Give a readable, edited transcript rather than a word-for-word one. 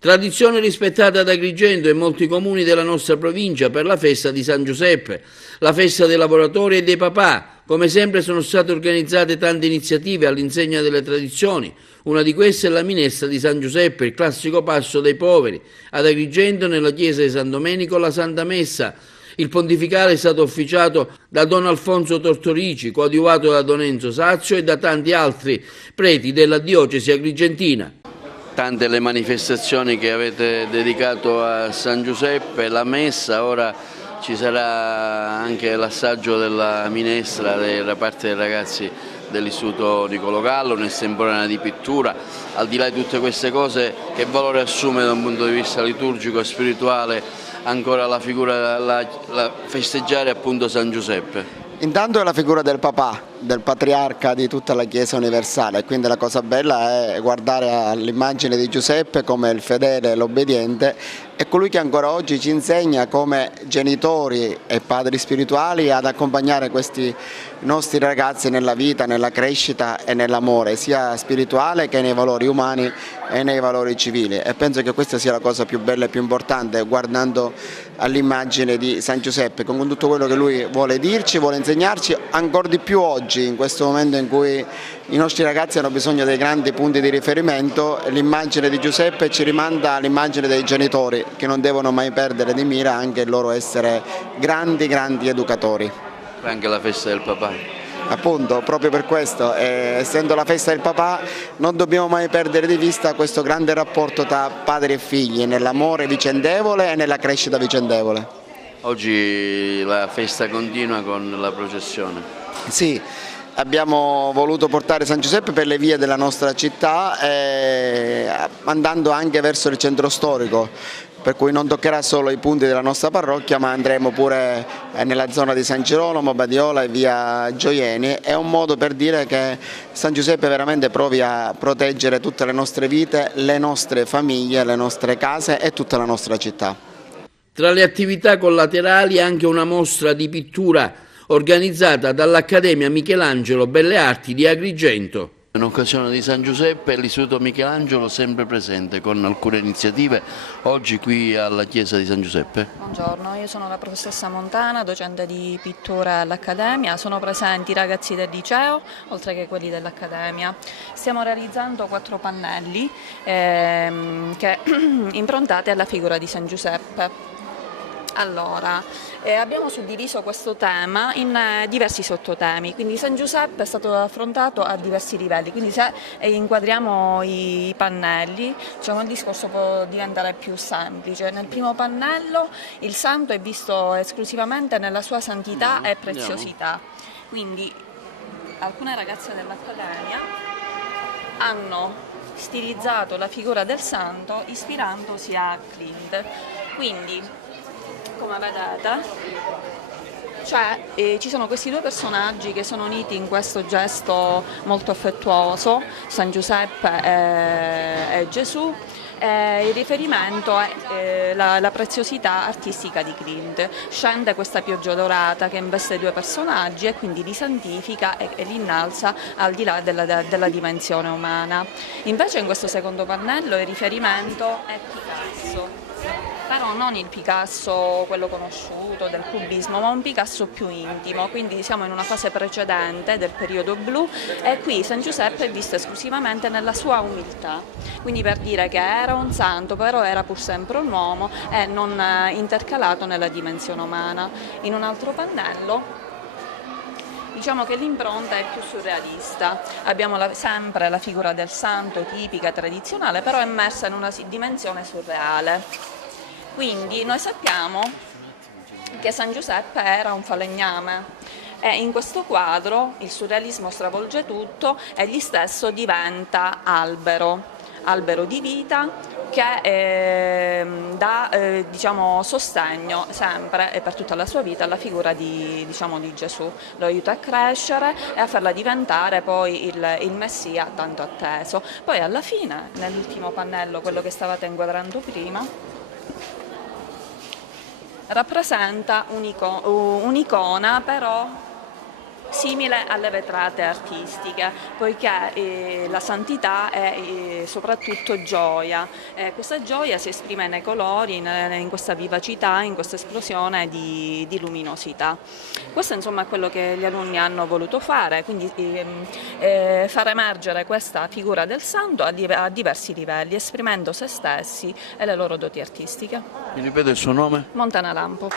Tradizione rispettata ad Agrigento e molti comuni della nostra provincia per la festa di San Giuseppe, la festa dei lavoratori e dei papà. Come sempre sono state organizzate tante iniziative all'insegna delle tradizioni. Una di queste è la minestra di San Giuseppe, il classico pasto dei poveri. Ad Agrigento, nella chiesa di San Domenico, la Santa Messa. Il pontificale è stato officiato da Don Alfonso Tortorici, coadiuvato da Don Enzo Sazio e da tanti altri preti della diocesi agrigentina. Tante le manifestazioni che avete dedicato a San Giuseppe, la messa, ora ci sarà anche l'assaggio della minestra da parte dei ragazzi dell'Istituto Niccolò Gallo, un'estemporanea di pittura. Al di là di tutte queste cose, che valore assume da un punto di vista liturgico e spirituale ancora la figura, la festeggiare appunto San Giuseppe? Intanto è la figura del papà, del patriarca di tutta la Chiesa universale, quindi la cosa bella è guardare all'immagine di Giuseppe come il fedele e l'obbediente, e colui che ancora oggi ci insegna come genitori e padri spirituali ad accompagnare questi nostri ragazzi nella vita, nella crescita e nell'amore, sia spirituale che nei valori umani e nei valori civili, e penso che questa sia la cosa più bella e più importante, guardando all'immagine di San Giuseppe, con tutto quello che lui vuole dirci, vuole insegnarci, ancora di più oggi, in questo momento in cui i nostri ragazzi hanno bisogno dei grandi punti di riferimento. L'immagine di Giuseppe ci rimanda all'immagine dei genitori, che non devono mai perdere di mira anche il loro essere grandi educatori. Anche la festa del papà. Appunto, proprio per questo, essendo la festa del papà, non dobbiamo mai perdere di vista questo grande rapporto tra padri e figli, nell'amore vicendevole e nella crescita vicendevole. Oggi la festa continua con la processione. Sì, abbiamo voluto portare San Giuseppe per le vie della nostra città, andando anche verso il centro storico, per cui non toccherà solo i punti della nostra parrocchia, ma andremo pure nella zona di San Girolamo, Badiola e via Gioieni. È un modo per dire che San Giuseppe veramente provi a proteggere tutte le nostre vite, le nostre famiglie, le nostre case e tutta la nostra città. Tra le attività collaterali anche una mostra di pittura organizzata dall'Accademia Michelangelo Belle Arti di Agrigento. In occasione di San Giuseppe l'Istituto Michelangelo sempre presente con alcune iniziative, oggi qui alla chiesa di San Giuseppe. Buongiorno, io sono la professoressa Montana, docente di pittura all'Accademia, sono presenti i ragazzi del liceo oltre che quelli dell'Accademia. Stiamo realizzando 4 pannelli improntate alla figura di San Giuseppe. Allora, abbiamo suddiviso questo tema in diversi sottotemi, quindi San Giuseppe è stato affrontato a diversi livelli, quindi se inquadriamo i pannelli, diciamo, il discorso può diventare più semplice. Nel primo pannello il santo è visto esclusivamente nella sua santità e preziosità, quindi alcune ragazze dell'Accademia hanno stilizzato la figura del santo ispirandosi a Clint. Quindi, come vedete, ci sono questi 2 personaggi che sono uniti in questo gesto molto affettuoso, San Giuseppe e Gesù. Il riferimento è la preziosità artistica di Clint. Scende questa pioggia dorata che investe 2 personaggi e quindi li santifica e li innalza al di là della dimensione umana. Invece in questo secondo pannello il riferimento è Picasso. Però non il Picasso, quello conosciuto, del cubismo, ma un Picasso più intimo, quindi siamo in una fase precedente del periodo blu e qui San Giuseppe è visto esclusivamente nella sua umiltà, quindi per dire che era un santo, però era pur sempre un uomo e non intercalato nella dimensione umana. In un altro pannello diciamo che l'impronta è più surrealista, abbiamo sempre la figura del santo tipica, tradizionale, però immersa in una dimensione surreale. Quindi noi sappiamo che San Giuseppe era un falegname e in questo quadro il surrealismo stravolge tutto, egli stesso diventa albero di vita che dà diciamo, sostegno sempre e per tutta la sua vita alla figura di Gesù, lo aiuta a crescere e a farla diventare poi il Messia tanto atteso. Poi alla fine, nell'ultimo pannello, quello che stavate inquadrando prima, rappresenta un'icona però simile alle vetrate artistiche, poiché la santità è soprattutto gioia. Questa gioia si esprime nei colori, in questa vivacità, in questa esplosione di luminosità. Questo insomma è quello che gli alunni hanno voluto fare, quindi far emergere questa figura del santo a diversi livelli, esprimendo se stessi e le loro doti artistiche. Mi ripete il suo nome? Montana Lampo.